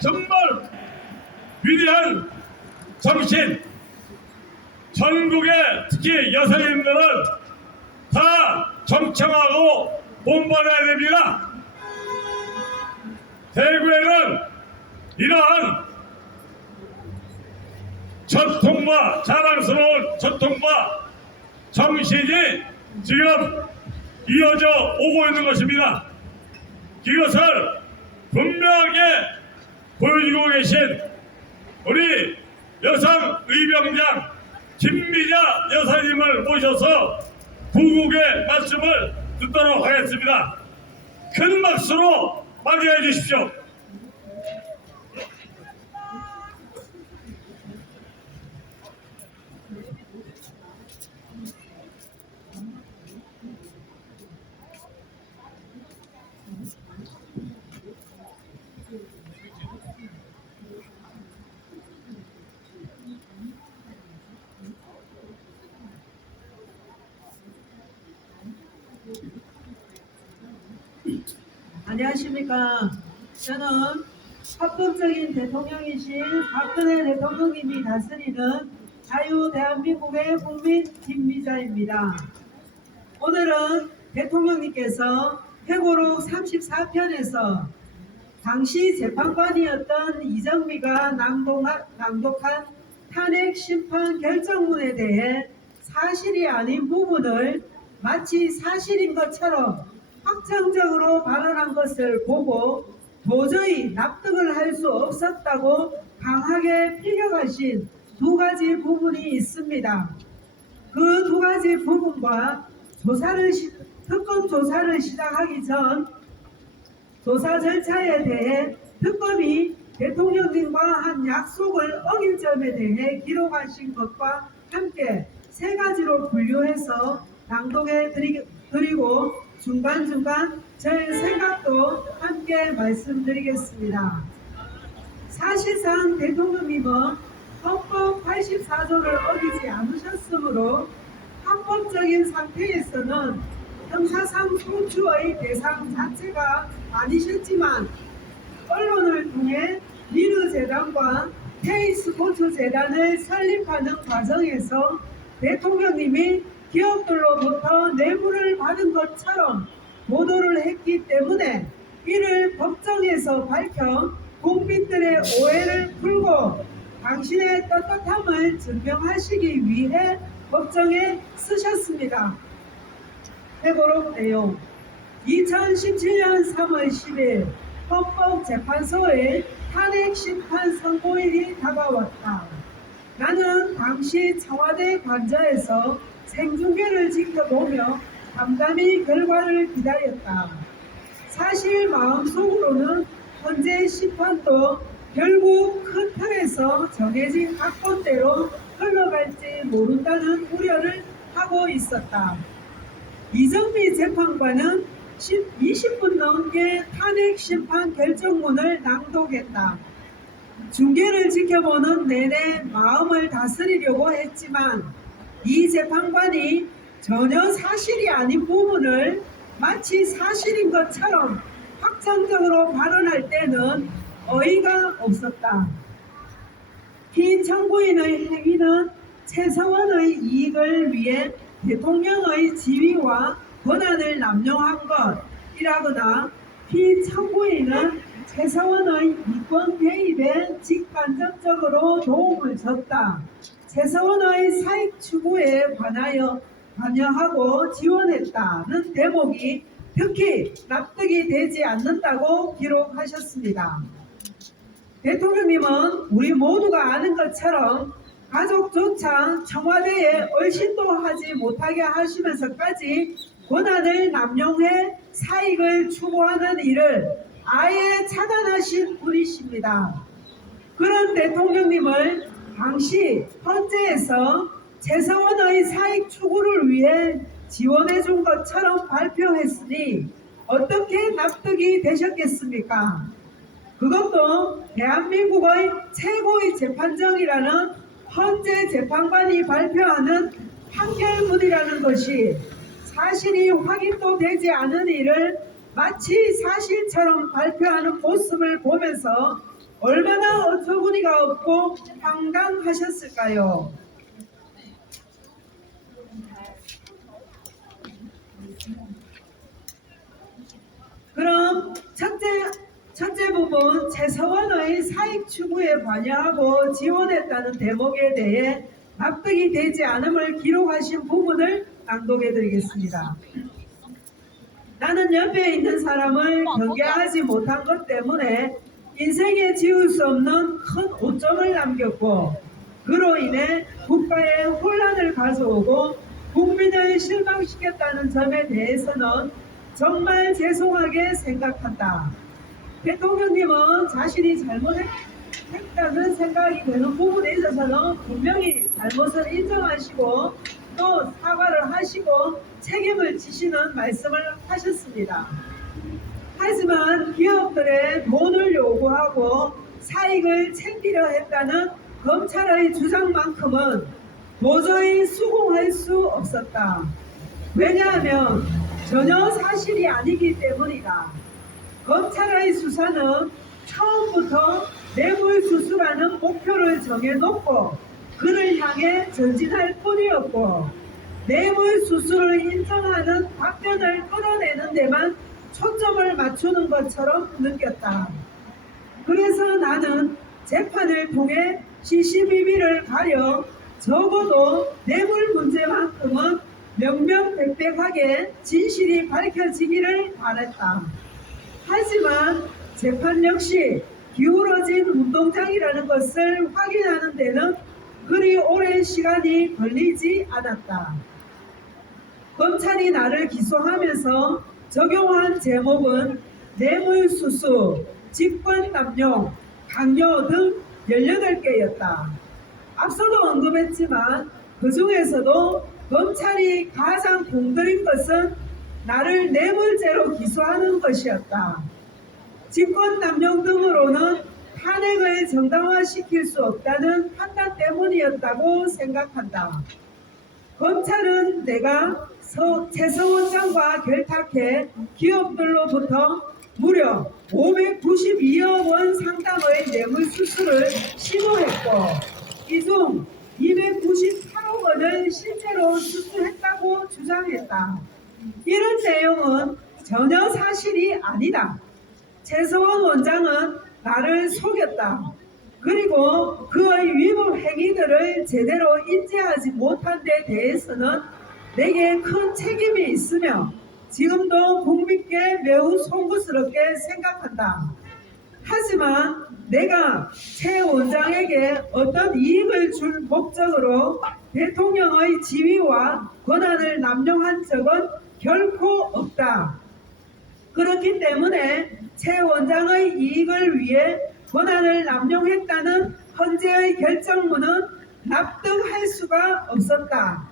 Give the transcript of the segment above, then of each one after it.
정말 위대한 정신, 전국의 특히 여성님들은 다 경청하고 본받아야 됩니다. 대구에는 이러한 전통과 자랑스러운 전통과 정신이 지금 이어져 오고 있는 것입니다. 이것을 분명하게 보여주고 계신 우리 여성 의병장 김미자 여사님을 모셔서 구국의 말씀을 듣도록 하겠습니다. 큰 박수로 맞이해 주십시오. 안녕하십니까. 저는 합법적인 대통령이신 박근혜 대통령님이 다스리는 자유 대한민국의 국민 김미자입니다. 오늘은 대통령님께서 회고록 34편에서 당시 재판관이었던 이정미가 낭독한 탄핵 심판 결정문에 대해 사실이 아닌 부분을 마치 사실인 것처럼 확정적으로 발언한 것을 보고 도저히 납득을 할 수 없었다고 강하게 필격하신 두 가지 부분이 있습니다. 그 두 가지 부분과 특검 조사를 시작하기 전 조사 절차에 대해 특검이 대통령님과 한 약속을 어긴 점에 대해 기록하신 것과 함께 세 가지로 분류해서 낭독해 드리고 중간중간 저의 생각도 함께 말씀드리겠습니다. 사실상 대통령님은 헌법 84조를 어기지 않으셨으므로 합법적인 상태에서는 형사상 소추의 대상 자체가 아니셨지만 언론을 통해 미르재단과 K스포츠재단을 설립하는 과정에서 대통령님이 기업들로부터 뇌물을 받은 것처럼 보도를 했기 때문에 이를 법정에서 밝혀 국민들의 오해를 풀고 당신의 떳떳함을 증명하시기 위해 법정에 쓰셨습니다. 회고록 내용 2017년 3월 10일 헌법재판소의 탄핵 심판 선고일이 다가왔다. 나는 당시 청와대 관저에서 생중계를 지켜보며 담담히 결과를 기다렸다. 사실 마음속으로는 현재 심판도 결국 큰 틀에서 정해진 각본대로 흘러갈지 모른다는 우려를 하고 있었다. 이정미 재판관은 20분 넘게 탄핵 심판 결정문을 낭독했다. 중계를 지켜보는 내내 마음을 다스리려고 했지만 이 재판관이 전혀 사실이 아닌 부분을 마치 사실인 것처럼 확정적으로 발언할 때는 어이가 없었다. 피청구인의 행위는 최서원의 이익을 위해 대통령의 지위와 권한을 남용한 것이라거나 피청구인은 최서원의 이권 개입에 직간접적으로 도움을 줬다. 최서원의 사익 추구에 관하여 관여하고 지원했다는 대목이 특히 납득이 되지 않는다고 기록하셨습니다. 대통령님은 우리 모두가 아는 것처럼 가족조차 청와대에 얼씬도 하지 못하게 하시면서까지 권한을 남용해 사익을 추구하는 일을 아예 차단하신 분이십니다. 그런 대통령님을 당시 헌재에서 최서원의 사익 추구를 위해 지원해 준 것처럼 발표했으니 어떻게 납득이 되셨겠습니까? 그것도 대한민국의 최고의 재판정이라는 헌재 재판관이 발표하는 판결문이라는 것이 사실이 확인도 되지 않은 일을 마치 사실처럼 발표하는 모습을 보면서 얼마나 어처구니가 없고 황당하셨을까요? 그럼 첫째 부분 최서원의 사익 추구에 관여하고 지원했다는 대목에 대해 납득이 되지 않음을 기록하신 부분을 낭독해 드리겠습니다. 나는 옆에 있는 사람을 경계하지 못한 것 때문에 인생에 지울 수 없는 큰 오점을 남겼고 그로 인해 국가에 혼란을 가져오고 국민을 실망시켰다는 점에 대해서는 정말 죄송하게 생각한다. 대통령님은 자신이 잘못했다는 생각이 드는 부분에 있어서는 분명히 잘못을 인정하시고 또 사과를 하시고 책임을 지시는 말씀을 하셨습니다. 하지만 기업들의 돈을 요구하고 사익을 챙기려 했다는 검찰의 주장만큼은 도저히 수긍할 수 없었다. 왜냐하면 전혀 사실이 아니기 때문이다. 검찰의 수사는 처음부터 뇌물수수라는 목표를 정해놓고 그를 향해 전진할 뿐이었고 뇌물수수를 인정하는 답변을 끌어내는 데만 초점을 맞추는 것처럼 느꼈다. 그래서 나는 재판을 통해 시시비비를 가려 적어도 뇌물 문제만큼은 명명백백하게 진실이 밝혀지기를 바랬다. 하지만 재판 역시 기울어진 운동장이라는 것을 확인하는 데는 그리 오랜 시간이 걸리지 않았다. 검찰이 나를 기소하면서 적용한 제목은 뇌물수수, 직권남용, 강요 등 18개였다. 앞서도 언급했지만 그 중에서도 검찰이 가장 공들인 것은 나를 뇌물죄로 기소하는 것이었다. 직권남용 등으로는 탄핵을 정당화시킬 수 없다는 판단 때문이었다고 생각한다. 검찰은 내가 최서원장과 결탁해 기업들로부터 무려 592억 원 상당의 뇌물수수를 시도했고 이 중 298억 원을 실제로 수수했다고 주장했다. 이런 내용은 전혀 사실이 아니다. 최서원 원장은 나를 속였다. 그리고 그의 위법 행위들을 제대로 인지하지 못한 데 대해서는 내게 큰 책임이 있으며 지금도 국민께 매우 송구스럽게 생각한다. 하지만 내가 최 원장에게 어떤 이익을 줄 목적으로 대통령의 지위와 권한을 남용한 적은 결코 없다. 그렇기 때문에 최 원장의 이익을 위해 권한을 남용했다는 헌재의 결정문은 납득할 수가 없었다.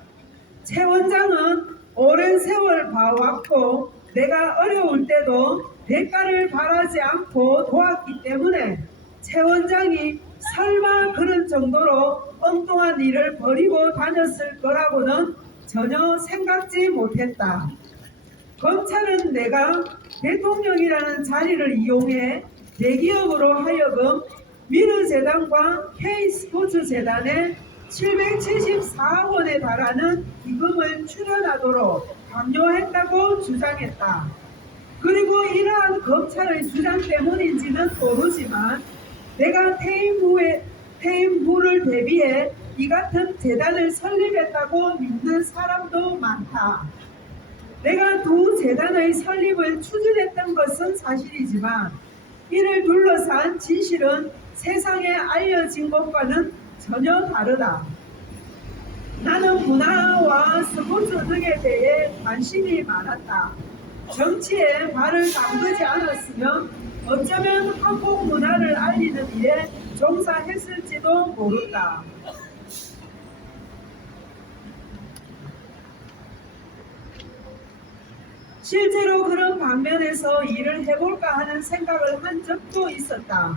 최 원장은 오랜 세월 봐왔고 내가 어려울 때도 대가를 바라지 않고 도왔기 때문에 최 원장이 설마 그런 정도로 엉뚱한 일을 벌이고 다녔을 거라고는 전혀 생각지 못했다. 검찰은 내가 대통령이라는 자리를 이용해 대기업으로 하여금 미르재단과 K스포츠재단에 774억 원에 달하는 기금을 출연하도록 강요했다고 주장했다. 그리고 이러한 검찰의 주장 때문인지는 모르지만 내가 퇴임 후를 대비해 이 같은 재단을 설립했다고 믿는 사람도 많다. 내가 두 재단의 설립을 추진했던 것은 사실이지만 이를 둘러싼 진실은 세상에 알려진 것과는 전혀 다르다. 나는 문화와 스포츠 등에 대해 관심이 많았다. 정치에 발을 담그지 않았으면 어쩌면 한국 문화를 알리는 일에 종사했을지도 모른다. 실제로 그런 방면에서 일을 해볼까 하는 생각을 한 적도 있었다.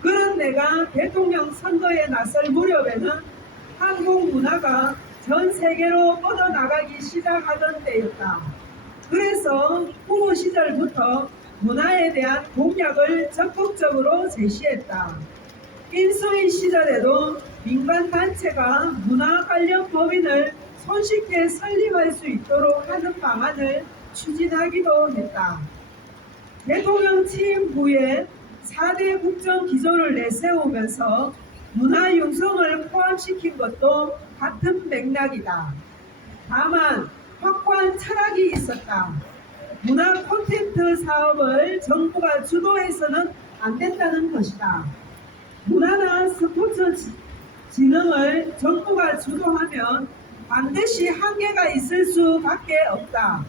그런 내가 대통령 선거에 나설 무렵에는 한국 문화가 전 세계로 뻗어나가기 시작하던 때였다. 그래서 후보 시절부터 문화에 대한 공약을 적극적으로 제시했다. 인수위 시절에도 민간단체가 문화 관련 법인을 손쉽게 설립할 수 있도록 하는 방안을 추진하기도 했다. 대통령 취임 후에 4대 국정 기조를 내세우면서 문화 융성을 포함시킨 것도 같은 맥락이다. 다만 확고한 철학이 있었다. 문화 콘텐츠 사업을 정부가 주도해서는 안 된다는 것이다. 문화나 스포츠 진흥을 정부가 주도하면 반드시 한계가 있을 수밖에 없다.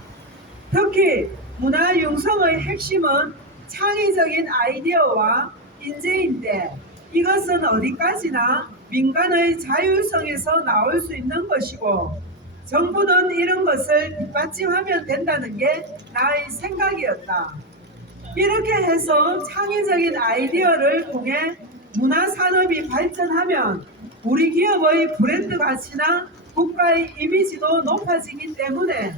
특히 문화 융성의 핵심은 창의적인 아이디어와 인재인데 이것은 어디까지나 민간의 자율성에서 나올 수 있는 것이고 정부는 이런 것을 뒷받침하면 된다는 게 나의 생각이었다. 이렇게 해서 창의적인 아이디어를 통해 문화산업이 발전하면 우리 기업의 브랜드 가치나 국가의 이미지도 높아지기 때문에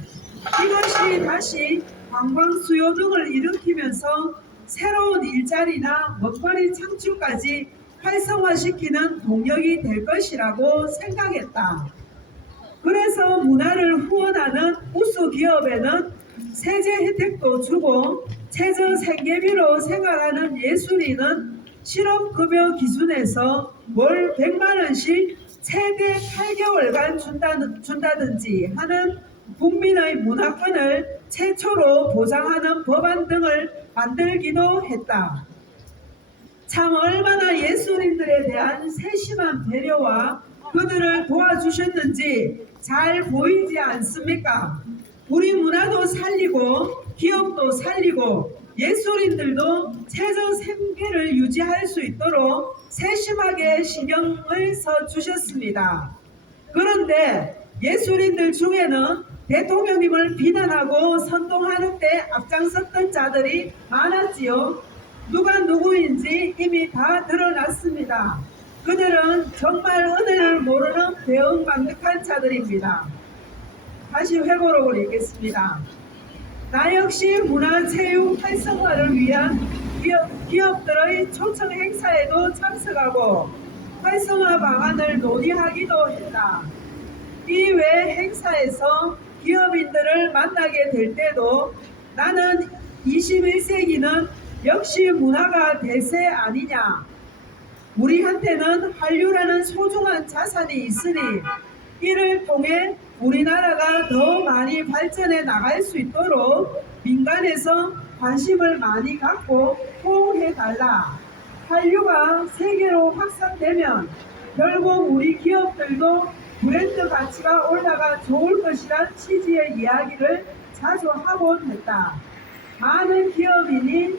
이것이 다시 관광 수요 등을 일으키면서 새로운 일자리나 먹거리 창출까지 활성화시키는 동력이 될 것이라고 생각했다. 그래서 문화를 후원하는 우수 기업에는 세제 혜택도 주고 최저 생계비로 생활하는 예술인은 실업급여 기준에서 월 100만 원씩 최대 8개월간 준다든지 하는 국민의 문화권을 최초로 보장하는 법안 등을 만들기도 했다. 참 얼마나 예술인들에 대한 세심한 배려와 그들을 도와주셨는지 잘 보이지 않습니까? 우리 문화도 살리고 기업도 살리고 예술인들도 최저 생계를 유지할 수 있도록 세심하게 신경을 써주셨습니다. 그런데 예술인들 중에는 대통령님을 비난하고 선동하는 데 앞장섰던 자들이 많았지요. 누가 누구인지 이미 다 드러났습니다. 그들은 정말 은혜를 모르는 배은망덕한 자들입니다. 다시 회고록을 읽겠습니다. 나 역시 문화체육 활성화를 위한 기업들의 초청 행사에도 참석하고 활성화 방안을 논의하기도 했다. 이외 행사에서 기업인들을 만나게 될 때도 나는 21세기는 역시 문화가 대세 아니냐. 우리한테는 한류라는 소중한 자산이 있으니 이를 통해 우리나라가 더 많이 발전해 나갈 수 있도록 민간에서 관심을 많이 갖고 호응해달라. 한류가 세계로 확산되면 결국 우리 기업들도 브랜드 가치가 올라가 좋을 것이란 취지의 이야기를 자주 하곤 했다. 많은 기업인이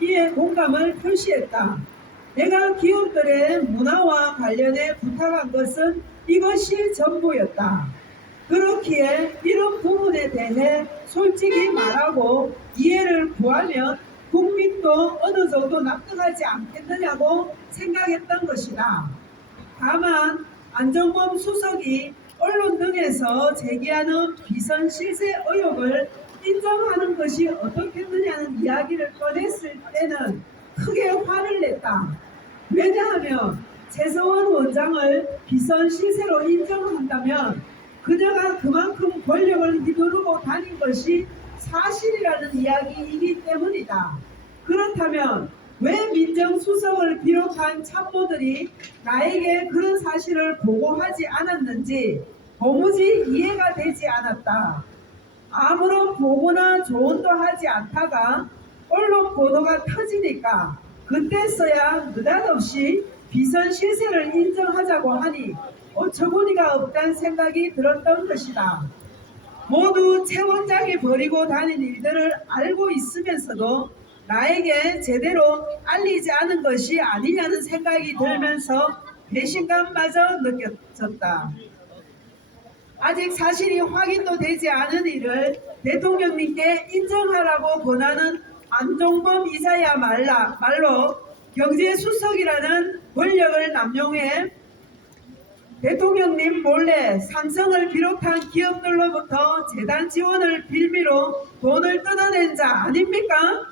이에 공감을 표시했다. 내가 기업들의 문화와 관련해 부탁한 것은 이것이 전부였다. 그렇기에 이런 부분에 대해 솔직히 말하고 이해를 구하면 국민도 어느 정도 납득하지 않겠느냐고 생각했던 것이다. 다만 안정범 수석이 언론 등에서 제기하는 비선 실세 의혹을 인정하는 것이 어떻겠느냐는 이야기를 꺼냈을 때는 크게 화를 냈다. 왜냐하면 최서원 원장을 비선 실세로 인정한다면 그녀가 그만큼 권력을 휘두르고 다닌 것이 사실이라는 이야기이기 때문이다. 그렇다면 왜 민정수석을 비롯한 참모들이 나에게 그런 사실을 보고하지 않았는지 도무지 이해가 되지 않았다. 아무런 보고나 조언도 하지 않다가 언론 보도가 터지니까 그때서야 느닷없이 비선 실세를 인정하자고 하니 어처구니가 없다는 생각이 들었던 것이다. 모두 최 원장이 벌이고 다닌 일들을 알고 있으면서도 나에게 제대로 알리지 않은 것이 아니냐는 생각이 들면서 배신감마저 느껴졌다. 아직 사실이 확인도 되지 않은 일을 대통령님께 인정하라고 권하는 안종범 이사야 말로 경제수석이라는 권력을 남용해 대통령님 몰래 삼성을 비롯한 기업들로부터 재단 지원을 빌미로 돈을 뜯어낸 자 아닙니까?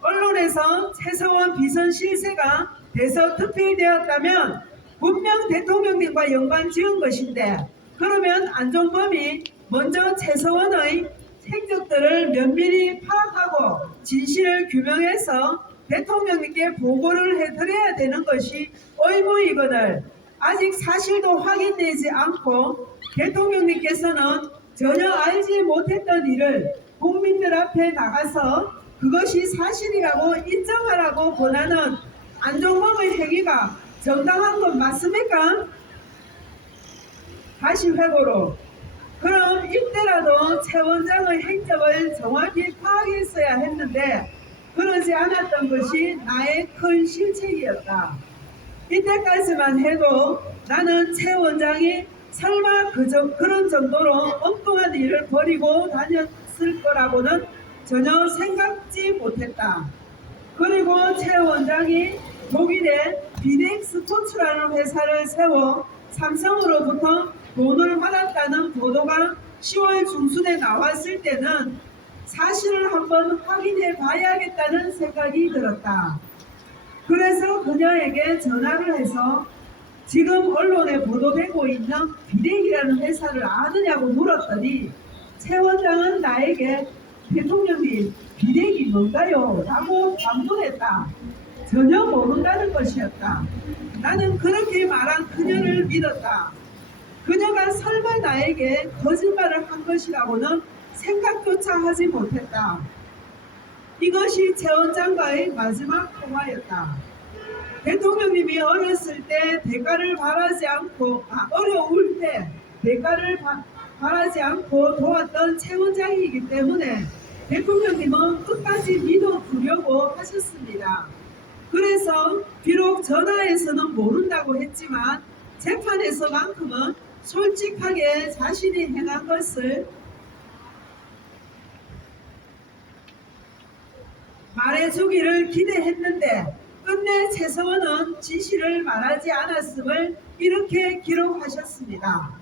언론에서 최서원 비선 실세가 대서특필되었다면 분명 대통령님과 연관 지은 것인데, 그러면 안종범이 먼저 최서원의 행적들을 면밀히 파악하고 진실을 규명해서 대통령님께 보고를 해드려야 되는 것이 의무이거늘 아직 사실도 확인되지 않고 대통령님께서는 전혀 알지 못했던 일을 국민들 앞에 나가서 그것이 사실이라고 인정하라고 권하는 안종범의 행위가 정당한 것 맞습니까? 다시 회고로. 그럼 이때라도 최 원장의 행적을 정확히 파악했어야 했는데 그러지 않았던 것이 나의 큰 실책이었다. 이때까지만 해도 나는 최 원장이 설마 그런 정도로 엉뚱한 일을 벌이고 다녔을 거라고는 전혀 생각지 못했다. 그리고 최 원장이 독일에 비넥스포츠라는 회사를 세워 삼성으로부터 돈을 받았다는 보도가 10월 중순에 나왔을 때는 사실을 한번 확인해 봐야겠다는 생각이 들었다. 그래서 그녀에게 전화를 해서 지금 언론에 보도되고 있는 비넥이라는 회사를 아느냐고 물었더니 최 원장은 나에게 대통령님 비넥이 뭔가요? 라고 반문했다. 전혀 모른다는 것이었다. 나는 그렇게 말한 그녀를 믿었다. 그녀가 설마 나에게 거짓말을 한 것이라고는 생각조차 하지 못했다. 이것이 최 원장과의 마지막 통화였다. 대통령님이 어렸을 때 대가를 바라지 않고 어려울 때 대가를 바라지 않고 도왔던 최 원장이기 때문에 대통령님은 끝까지 믿어주려고 하셨습니다. 그래서 비록 전화에서는 모른다고 했지만 재판에서만큼은 솔직하게 자신이 행한 것을 말해주기를 기대했는데 끝내 최서원은 진실을 말하지 않았음을 이렇게 기록하셨습니다.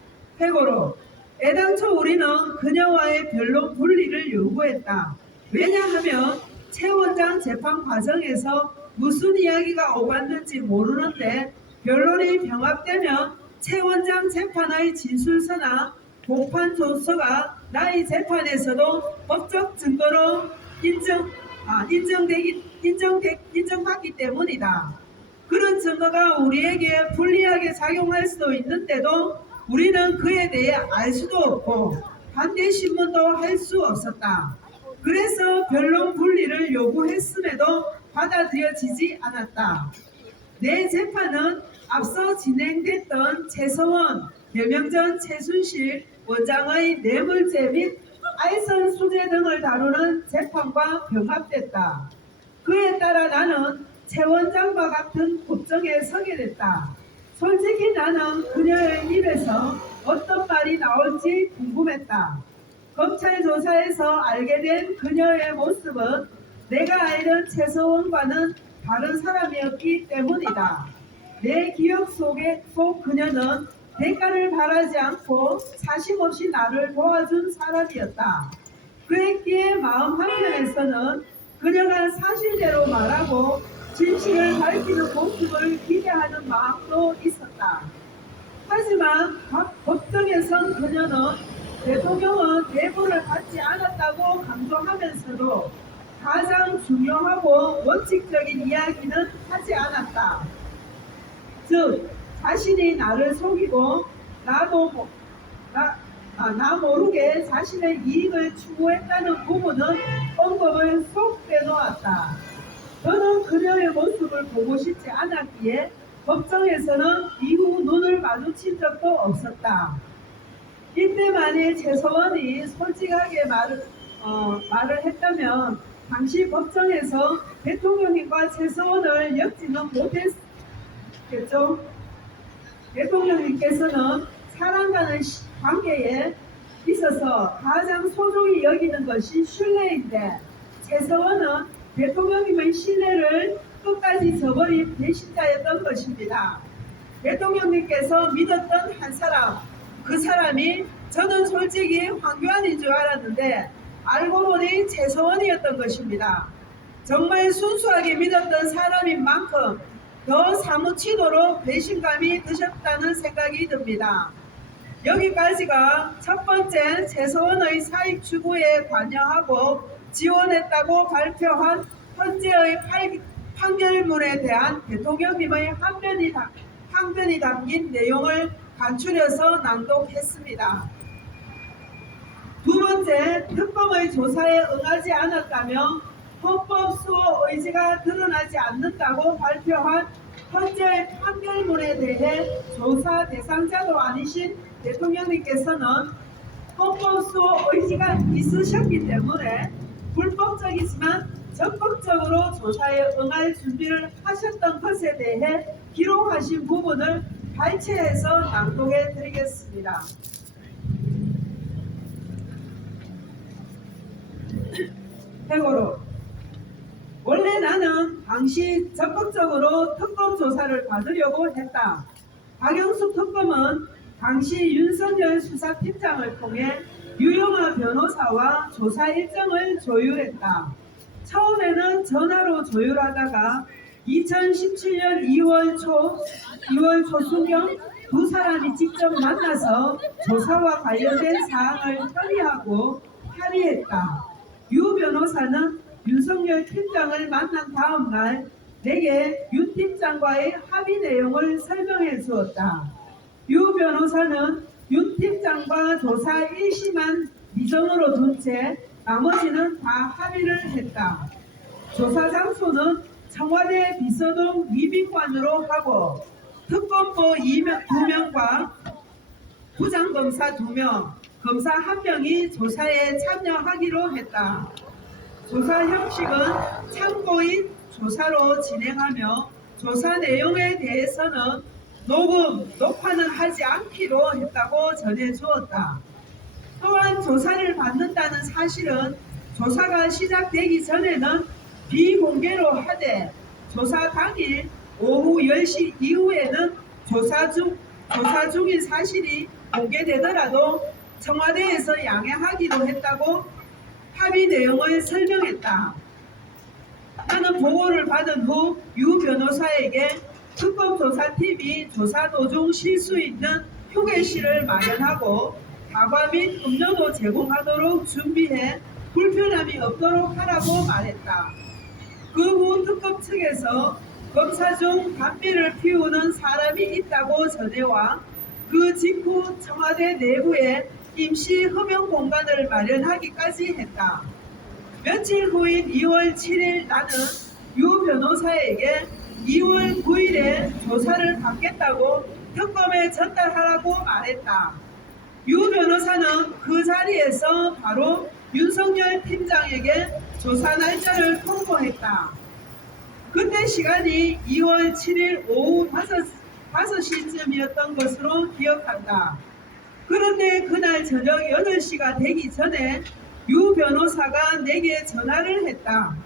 회고로 애당초 우리는 그녀와의 변론 분리를 요구했다. 왜냐하면 최 원장 재판 과정에서 무슨 이야기가 오갔는지 모르는데 변론이 병합되면 최 원장 재판의 진술서나 공판 조서가 나의 재판에서도 법적 증거로 인정받기 때문이다. 그런 증거가 우리에게 불리하게 작용할 수도 있는데도 우리는 그에 대해 알 수도 없고 반대 신문도 할 수 없었다. 그래서 변론 분리를 요구했음에도 받아들여지지 않았다. 내 재판은 앞서 진행됐던 최서원, 배명전 최순실 원장의 뇌물죄 및 알선 수재 등을 다루는 재판과 병합됐다. 그에 따라 나는 최 원장과 같은 법정에 서게 됐다. 솔직히 나는 그녀의 입에서 어떤 말이 나올지 궁금했다. 검찰 조사에서 알게 된 그녀의 모습은 내가 알던 최서원과는 다른 사람이었기 때문이다. 내 기억 속 그녀는 대가를 바라지 않고 사심없이 나를 도와준 사람이었다. 그랬기에 마음 한편에서는 그녀가 사실대로 말하고 진실을 밝히는 모습을 기대하는 마음도 있었다. 하지만 법정에선 그녀는 대통령은 뇌물을 받지 않았다고 강조하면서도 가장 중요하고 원칙적인 이야기는 하지 않았다. 즉 자신이 나를 속이고 나 모르게 자신의 이익을 추구했다는 부분은 언급을 쏙 빼놓았다. 저는 그녀의 모습을 보고 싶지 않았기에 법정에서는 이후 눈을 마주친 적도 없었다. 이때 만에 최서원이 솔직하게 말을 했다면 당시 법정에서 대통령님과 최서원을 엮지는 못했겠죠. 대통령님께서는 사람과의 관계에 있어서 가장 소중히 여기는 것이 신뢰인데 최서원은 대통령님의 신뢰를 끝까지 저버린 배신자였던 것입니다. 대통령님께서 믿었던 한 사람, 그 사람이 저는 솔직히 황교안인 줄 알았는데 알고 보니 최소원이었던 것입니다. 정말 순수하게 믿었던 사람인 만큼 더 사무치도록 배신감이 드셨다는 생각이 듭니다. 여기까지가 첫 번째 최소원의 사익 추구에 관여하고 지원했다고 발표한 헌재의 판결문에 대한 대통령님의 항변이 담긴 내용을 간추려서 낭독했습니다. 두 번째, 특검의 조사에 응하지 않았다며 헌법 수호 의지가 드러나지 않는다고 발표한 헌재 판결문에 대해 조사 대상자도 아니신 대통령님께서는 헌법 수호 의지가 있으셨기 때문에 불법적이지만 적극적으로 조사에 응할 준비를 하셨던 것에 대해 기록하신 부분을 발췌해서 낭독해 드리겠습니다. 해고로 원래 나는 당시 적극적으로 특검 조사를 받으려고 했다. 박영수 특검은 당시 윤석열 수사팀장을 통해 유영아 변호사와 조사 일정을 조율했다. 처음에는 전화로 조율하다가 2017년 2월 초순경 두 사람이 직접 만나서 조사와 관련된 사항을 협의했다. 유 변호사는 윤석열 팀장을 만난 다음 날 내게 윤 팀장과의 합의 내용을 설명해 주었다. 유 변호사는 윤 팀장과 조사 일시만 미정으로 둔 채 나머지는 다 합의를 했다. 조사 장소는 청와대 비서동 위빙관으로 하고 특검보 2명과 부장검사 2명, 검사 1명이 조사에 참여하기로 했다. 조사 형식은 참고인 조사로 진행하며 조사 내용에 대해서는 녹화는 하지 않기로 했다고 전해주었다. 또한 조사를 받는다는 사실은 조사가 시작되기 전에는 비공개로 하되 조사 당일 오후 10시 이후에는 조사 중인 사실이 공개되더라도 청와대에서 양해하기로 했다고 합의 내용을 설명했다. 나는 보고를 받은 후 유 변호사에게 특검 조사팀이 조사 도중 쉴 수 있는 휴게실을 마련하고 다과 및 음료도 제공하도록 준비해 불편함이 없도록 하라고 말했다. 그 후 특검 측에서 검사 중 담배를 피우는 사람이 있다고 전해와 그 직후 청와대 내부에 임시 흡연 공간을 마련하기까지 했다. 며칠 후인 2월 7일 나는 유 변호사에게 2월 9일에 조사를 받겠다고 특검에 전달하라고 말했다. 유 변호사는 그 자리에서 바로 윤석열 팀장에게 조사 날짜를 통보했다. 그때 시간이 2월 7일 오후 5시쯤이었던 것으로 기억한다. 그런데 그날 저녁 8시가 되기 전에 유 변호사가 내게 전화를 했다.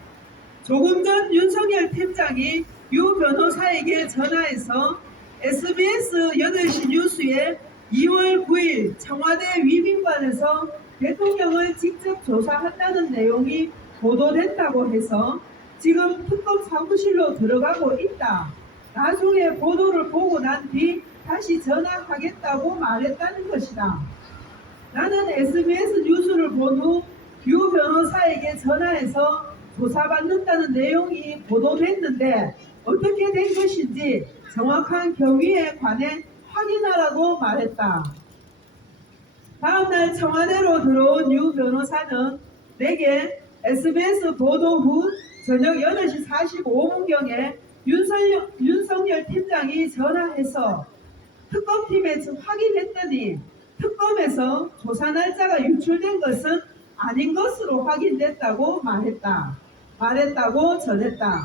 조금 전 윤석열 팀장이 유 변호사에게 전화해서 SBS 8시 뉴스에 2월 9일 청와대 위빙관에서 대통령을 직접 조사한다는 내용이 보도된다고 해서 지금 특검 사무실로 들어가고 있다. 나중에 보도를 보고 난 뒤 다시 전화하겠다고 말했다는 것이다. 나는 SBS 뉴스를 본 후 유 변호사에게 전화해서 조사받는다는 내용이 보도됐는데 어떻게 된 것인지 정확한 경위에 관해 확인하라고 말했다. 다음날 청와대로 들어온 유 변호사는 내게 SBS 보도 후 저녁 8시 45분경에 윤석열 팀장이 전화해서 특검팀에 확인했더니 특검에서 조사 날짜가 유출된 것은 아닌 것으로 확인됐다고 말했다고 전했다.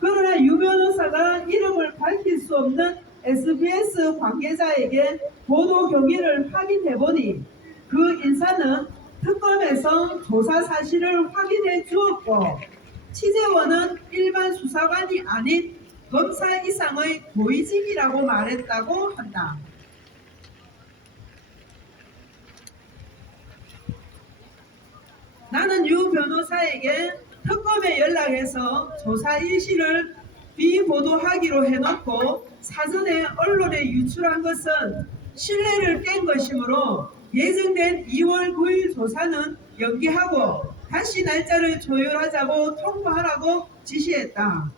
그러나 유 변호사가 이름을 밝힐 수 없는 SBS 관계자에게 보도 경위를 확인해보니 그 인사는 특검에서 조사 사실을 확인해 주었고 취재원은 일반 수사관이 아닌 검사 이상의 고위직이라고 말했다고 한다. 나는 유 변호사에게 특검에 연락해서 조사 일시를 비보도하기로 해놓고 사전에 언론에 유출한 것은 신뢰를 깬 것이므로 예정된 2월 9일 조사는 연기하고 다시 날짜를 조율하자고 통보하라고 지시했다.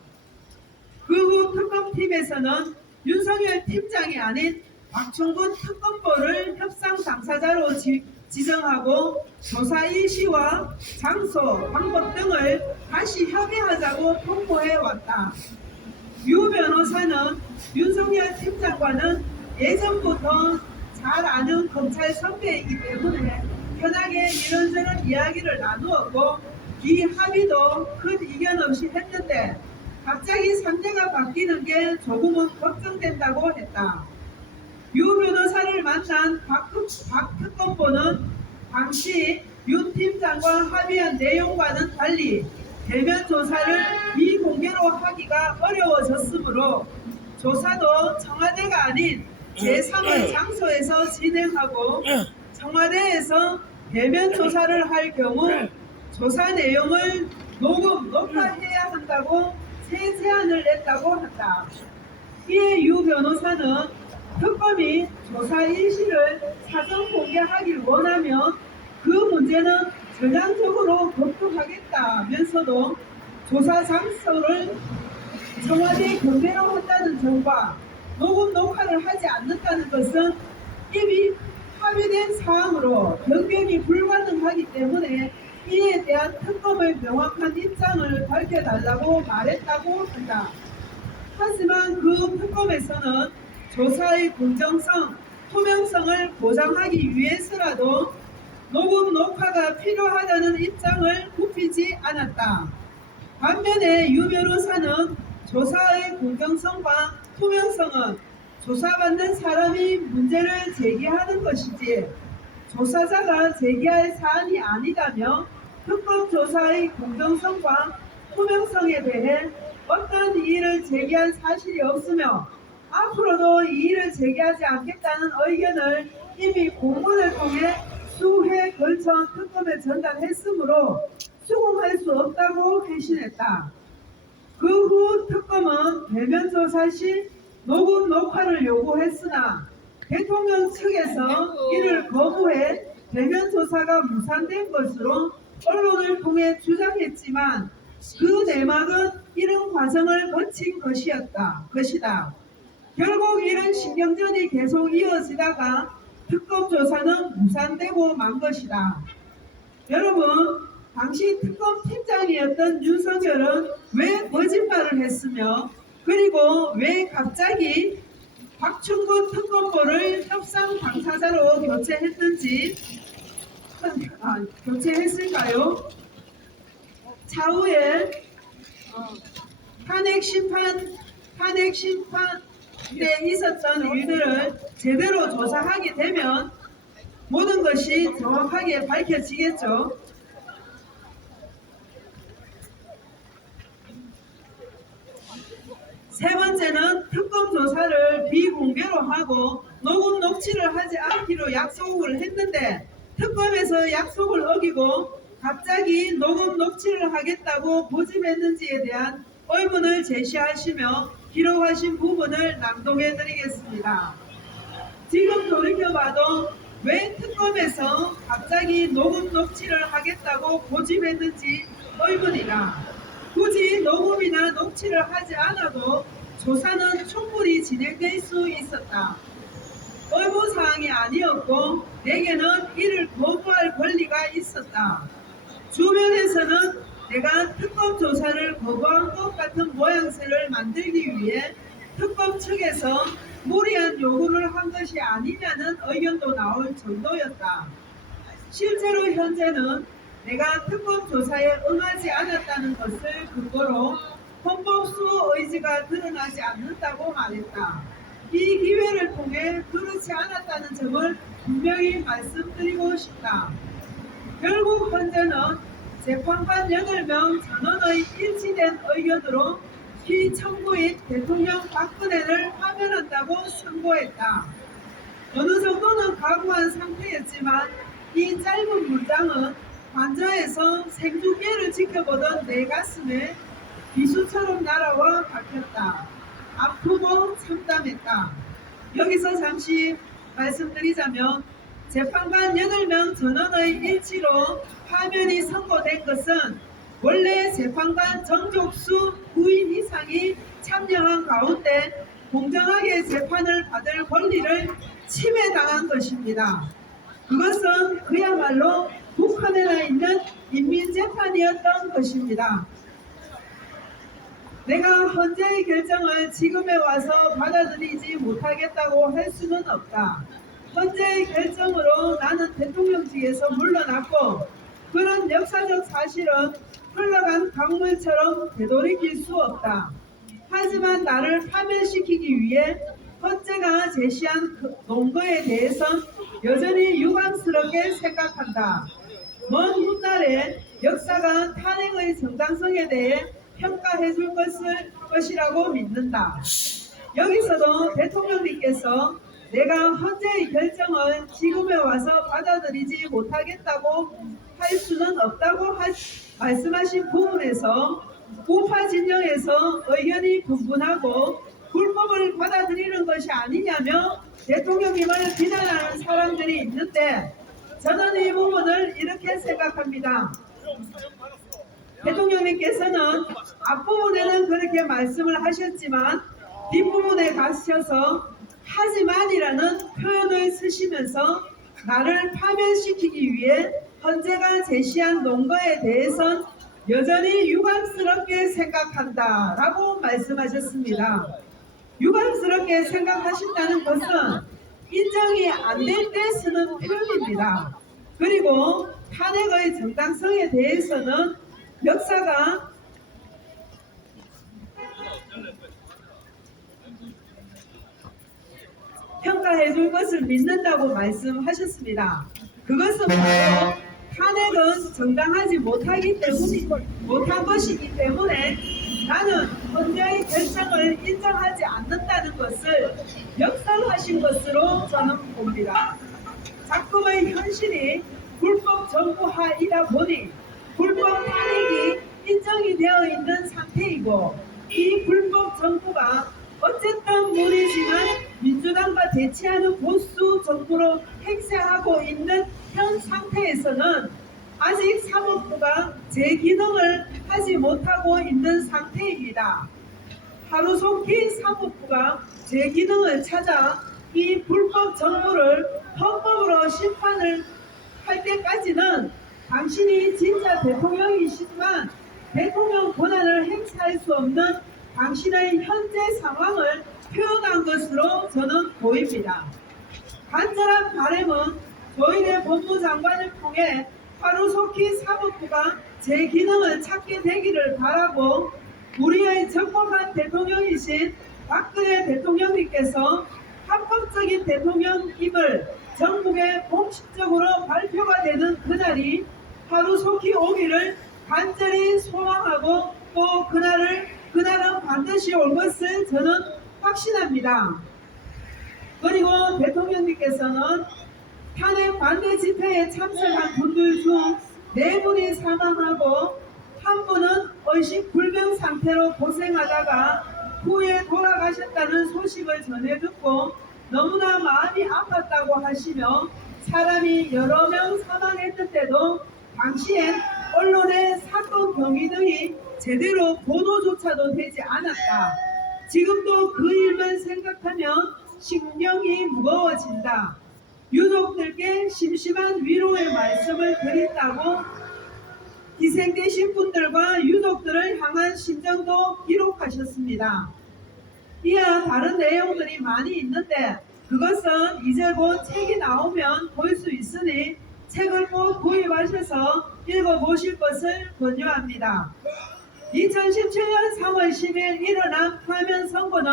그 후 특검팀에서는 윤석열 팀장이 아닌 박충근 특검보를 협상 당사자로 지정하고 조사 일시와 장소, 방법 등을 다시 협의하자고 통보해 왔다. 유 변호사는 윤석열 팀장과는 예전부터 잘 아는 검찰 선배이기 때문에 편하게 이런저런 이야기를 나누었고 기합의도 큰 이견 없이 했는데 갑자기 상대가 바뀌는 게 조금은 걱정된다고 했다. 유 변호사를 만난 박 특검보는 당시 윤 팀장과 합의한 내용과는 달리 대면 조사를 비공개로 하기가 어려워졌으므로 조사도 청와대가 아닌 제3의 장소에서 진행하고 청와대에서 대면 조사를 할 경우 조사 내용을 녹화해야 한다고 새 제안을 냈다고 한다. 이에 유 변호사는 특검이 조사 일시를 사전 공개하길 원하면 그 문제는 전향적으로 검토하겠다면서도 조사 장소를 청와대 경매로 한다는 점과 녹음 녹화를 하지 않는다는 것은 이미 합의된 사항으로 변경이 불가능하기 때문에 이에 대한 특검의 명확한 입장을 밝혀달라고 말했다고 한다. 하지만 그 특검에서는 조사의 공정성, 투명성을 보장하기 위해서라도 녹음 녹화가 필요하다는 입장을 굽히지 않았다. 반면에 유 변호사는 조사의 공정성과 투명성은 조사받는 사람이 문제를 제기하는 것이지 조사자가 제기할 사안이 아니다며 특검 조사의 공정성과 투명성에 대해 어떤 이의를 제기한 사실이 없으며 앞으로도 이의를 제기하지 않겠다는 의견을 이미 공문을 통해 수회 걸쳐 특검에 전달했으므로 수긍할 수 없다고 회신했다. 그 후 특검은 대면 조사 시 녹음 녹화를 요구했으나 대통령 측에서 이를 거부해 대면 조사가 무산된 것으로 언론을 통해 주장했지만 그 내막은 이런 과정을 거친 것이다. 결국 이런 신경전이 계속 이어지다가 특검 조사는 무산되고 만 것이다. 여러분, 당시 특검 팀장이었던 윤석열은 왜 거짓말을 했으며 그리고 왜 갑자기 박충근 특검보를 협상 당사자로 교체했을까요? 차후에 탄핵 심판에 있었던 일들을 제대로 조사하게 되면 모든 것이 정확하게 밝혀지겠죠. 세 번째는 특검 조사를 비공개로 하고 녹음 녹취를 하지 않기로 약속을 했는데 특검에서 약속을 어기고 갑자기 녹음 녹취를 하겠다고 고집했는지에 대한 의문을 제시하시며 기록하신 부분을 낭독해 드리겠습니다. 지금 돌이켜봐도 왜 특검에서 갑자기 녹음 녹취를 하겠다고 고집했는지 의문이다. 굳이 녹음이나 녹취를 하지 않아도 조사는 충분히 진행될 수 있었다. 의무사항이 아니었고 내게는 이를 거부할 권리가 있었다. 주변에서는 내가 특검 조사를 거부한 것 같은 모양새를 만들기 위해 특검 측에서 무리한 요구를 한 것이 아니냐는 의견도 나올 정도였다. 실제로 현재는 내가 특검 조사에 응하지 않았다는 것을 근거로 헌법수호 의지가 드러나지 않는다고 말했다. 이 기회를 통해 그렇지 않았다는 점을 분명히 말씀드리고 싶다. 결국 현재는 재판관 8명 전원의 일치된 의견으로 피청구인 대통령 박근혜를 파면한다고 선고했다. 어느 정도는 각오한 상태였지만 이 짧은 문장은 관저에서 생중계를 지켜보던 내 가슴에 비수처럼 날아와 박혔다. 아프고 참담했다. 여기서 잠시 말씀드리자면 재판관 8명 전원의 일치로 파면이 선고된 것은 원래 재판관 정족수 9인 이상이 참여한 가운데 공정하게 재판을 받을 권리를 침해당한 것입니다. 그것은 그야말로 북한에나 있는 인민재판이었던 것입니다. 내가 헌재의 결정을 지금에 와서 받아들이지 못하겠다고 할 수는 없다. 헌재의 결정으로 나는 대통령직에서 물러났고 그런 역사적 사실은 흘러간 강물처럼 되돌이킬 수 없다. 하지만 나를 파면시키기 위해 헌재가 제시한 그 논거에 대해선 여전히 유감스럽게 생각한다. 먼 훗날에 역사가 탄핵의 정당성에 대해 평가해 줄 것이라고 믿는다. 여기서도 대통령님께서 내가 헌재의 결정을 지금에 와서 받아들이지 못하겠다고 할 수는 없다고 말씀하신 부분에서 우파 진영에서 의견이 분분하고 불법을 받아들이는 것이 아니냐며 대통령님을 비난하는 사람들이 있는데 저는 이 부분을 이렇게 생각합니다. 대통령님께서는 앞부분에는 그렇게 말씀을 하셨지만 뒷부분에 가셔서 하지만이라는 표현을 쓰시면서 나를 파면시키기 위해 헌재가 제시한 논거에 대해선 여전히 유감스럽게 생각한다 라고 말씀하셨습니다. 유감스럽게 생각하신다는 것은 인정이 안 될 때 쓰는 표현입니다. 그리고 탄핵의 정당성에 대해서는 역사가 평가해 줄 것을 믿는다고 말씀하셨습니다. 그것은 바로 탄핵은 정당하지 못한 것이기 때문에 나는 헌재의 결정을 인정하지 않는다는 것을 역설하신 것으로 저는 봅니다. 작품의 현실이 불법 정부하이다 보니 불법 탄핵이 인정이 되어 있는 상태이고 이 불법 정부가 어쨌든 무리지만 민주당과 대치하는 보수 정부로 행세하고 있는 현 상태에서는 아직 사법부가 제 기능을 하지 못하고 있는 상태입니다. 하루속히 사법부가 제 기능을 찾아 이 불법 정부를 헌법으로 심판을 할 때까지는 당신이 진짜 대통령이시지만 대통령 권한을 행사할 수 없는 당신의 현재 상황을 표현한 것으로 저는 보입니다. 간절한 바람은 조인의 법무장관을 통해 하루속히 사법부가 제 기능을 찾게 되기를 바라고 우리의 적법한 대통령이신 박근혜 대통령님께서 합법적인 대통령임을 전국에 공식적으로 발표가 되는 그날이 하루속히 오기를 간절히 소망하고 또 그날은 반드시 올 것을 저는 확신합니다. 그리고 대통령님께서는 탄핵 반대 집회에 참석한 분들 중 4분이 사망하고 1분은 의식불명 상태로 고생하다가 후에 돌아가셨다는 소식을 전해 듣고 너무나 마음이 아팠다고 하시며 사람이 여러 명 사망했는데도 당시엔 언론의 사건 경위 등이 제대로 보도조차도 되지 않았다. 지금도 그 일만 생각하면 심령이 무거워진다. 유족들께 심심한 위로의 말씀을 드린다고 희생되신 분들과 유족들을 향한 심정도 기록하셨습니다. 이와 다른 내용들이 많이 있는데 그것은 이제 곧 책이 나오면 볼 수 있으니 책을 꼭 구입하셔서 읽어보실 것을 권유합니다. 2017년 3월 10일 일어난 파면 선고는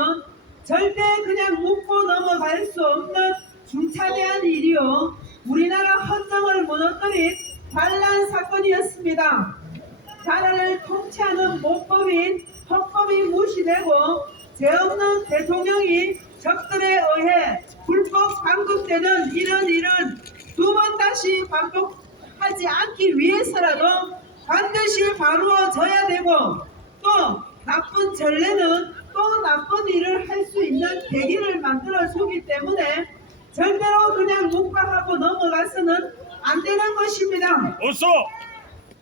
절대 그냥 묻고 넘어갈 수 없는 중차대한 일이요 우리나라 헌정을 무너뜨린 반란 사건이었습니다. 나라를 통치하는 모범인 헌법이 무시되고 죄 없는 대통령이 적들에 의해 불법 감금되는 이런 일은 두 번 다시 반복하지 않기 위해서라도 반드시 바로져야 되고 또 나쁜 전례는 또 나쁜 일을 할 수 있는 계기를 만들어 주기 때문에 절대로 그냥 묵과하고 넘어가서는 안 되는 것입니다. 어서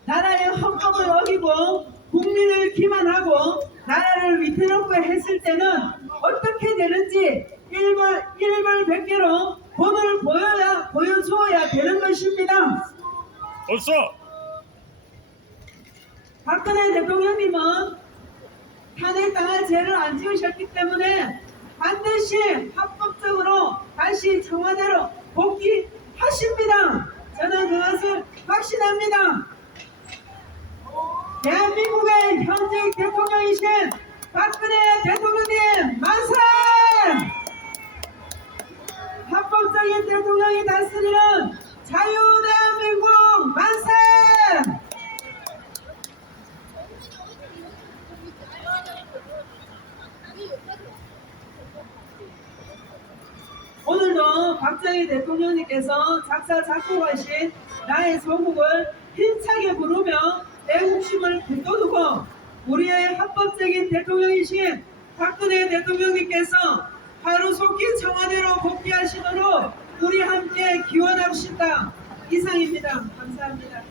나라의 헌법을 어기고 국민을 기만하고 나라를 위태롭게 했을 때는 어떻게 되는지 일벌백계로 본을 보여주어야 되는 것입니다. 어서 박근혜 대통령님은 탄핵당할 죄를 안 지으셨기 때문에 반드시 합법적으로 다시 청와대로 복귀하십니다. 저는 그것을 확신합니다. 대한민국의 현직 대통령이신 박근혜 대통령님 만세! 합법적인 대통령이 다스리는 자유대한민국 만세! 오늘도 박정희 대통령님께서 작사 작곡하신 나의 조국을 힘차게 부르며 애국심을 북돋우고 우리의 합법적인 대통령이신 박근혜 대통령님께서 하루속히 청와대로 복귀하시도록 우리 함께 기원합시다. 이상입니다. 감사합니다.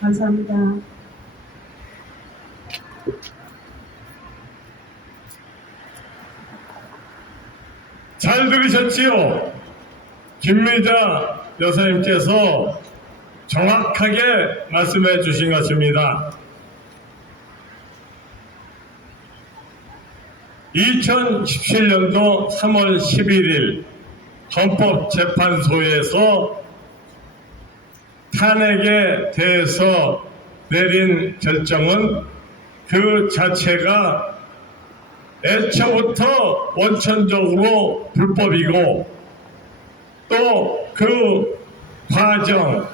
감사합니다. 잘 들으셨지요? 김미자 여사님께서 정확하게 말씀해 주신 것입니다. 2017년도 3월 11일 헌법재판소에서 탄핵에 대해서 내린 결정은 그 자체가 애초부터 원천적으로 불법이고 또 그 과정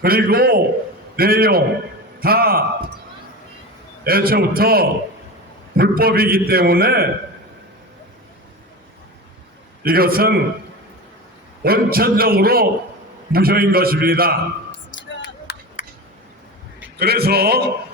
그리고 내용 다 애초부터 불법이기 때문에 이것은 원천적으로 무효인 것입니다. 그래서